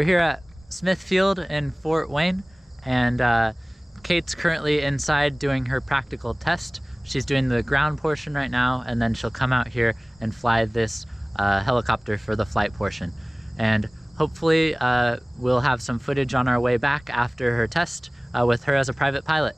We're here at Smith Field in Fort Wayne, and Kate's currently inside doing her practical test. She's doing the ground portion right now, and then she'll come out here and fly this helicopter for the flight portion. And hopefully we'll have some footage on our way back after her test with her as a private pilot.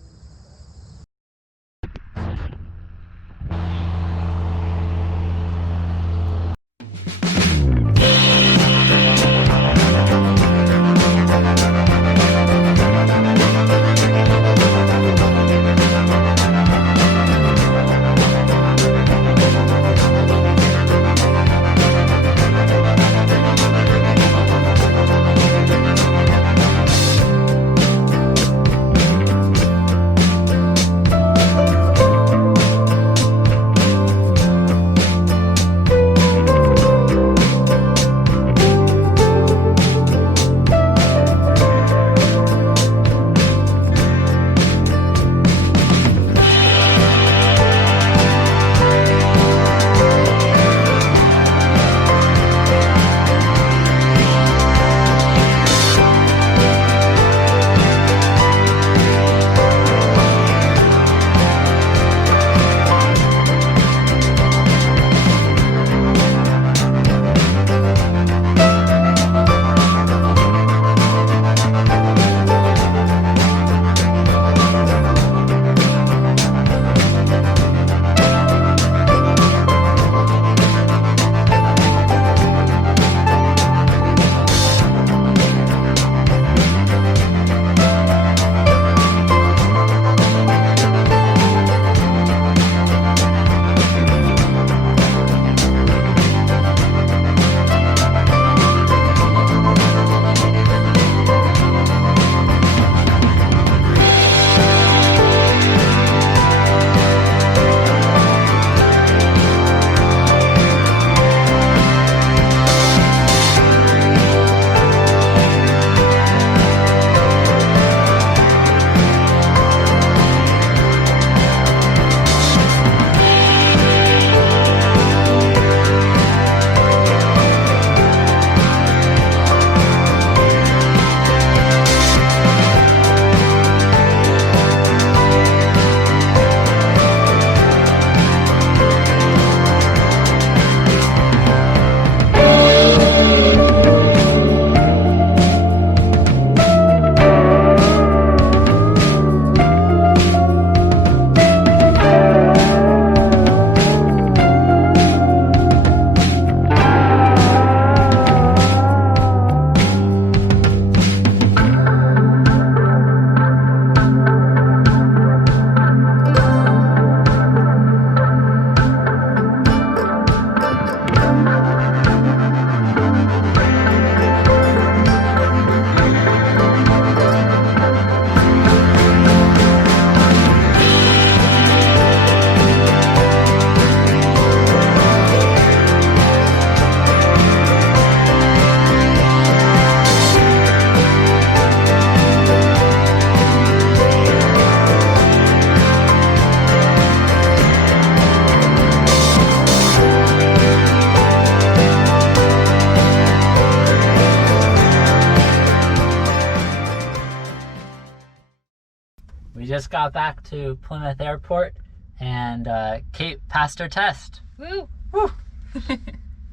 We just got back to Plymouth Airport, and Kate passed her test. Woo! Woo!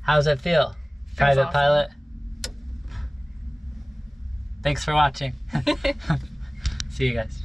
How's it feel? Private awesome. Pilot? Thanks for watching. See you guys.